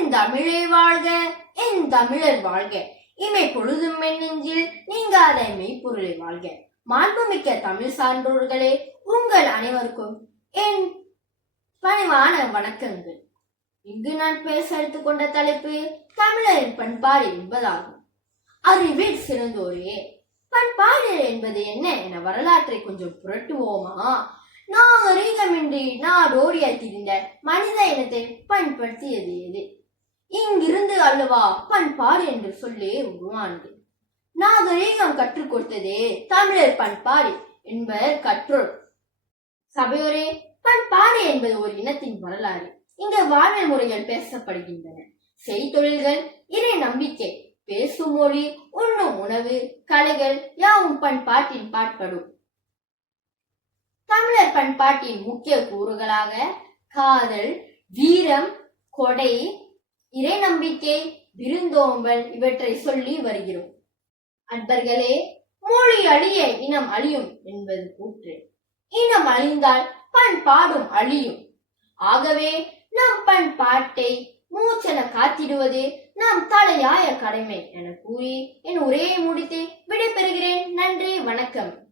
செந்தமிழே வாழ்க, என் தமிழர் வாழ்க. இமை பொழுதும் என் நெஞ்சில் நீங்காத மெய்ப்பொருளை வாழ்க. மாண்புமிக்க தமிழ் சான்றோர்களே, உங்கள் அனைவருக்கும் என் பணிவான வணக்கங்கள். இங்கு நான் பேச எடுத்துக்கொண்ட தலைப்பு தமிழரின் பண்பாடு என்பதாகும். அறிவில் சிறந்தோரே, பண்பாடு என்பது என்ன என வரலாற்றை கொஞ்சம் புரட்டுவோமா? நாகரீகமின்றி நாடோடிய திரிந்த மனித இனத்தை பயன்படுத்தியது எது? இங்கிருந்து அல்லவா பண்பாடு என்று சொல்லி உருவானது. நாகரீகம் கற்றுக் கொடுத்ததே தமிழர் பண்பாடு என்பர் கற்றோர். சபையோரே, பண்பாடு என்பது ஒரு இனத்தின் வரலாறு. இங்கு வாழ்வியல் முறைகள் பேசப்படுகின்றன. செய்தொழில்கள், இறை நம்பிக்கை, பேசும் மொழி, உண்ணும் உணவு, கலைகள் யாவும் பண்பாட்டின் பாட்படும். தமிழர் பண்பாட்டின் முக்கிய கூறுகளாக காதல், வீரம், கொடை, இறை நம்பிக்கை, விருந்தோம்பல் இவற்றை சொல்லி வருகிறோம். அன்பர்களே, மொழி அழிய இனம் அழியும் என்பது கூற்று. இனம் அழிந்தால் பண்பாடும் அழியும். ஆகவே நம் பண்பாட்டை மூச்சென காத்திடுவது நம் தலையாய கடமை என கூறி என் உரையை முடித்து விடைபெறுகிறேன். நன்றி, வணக்கம்.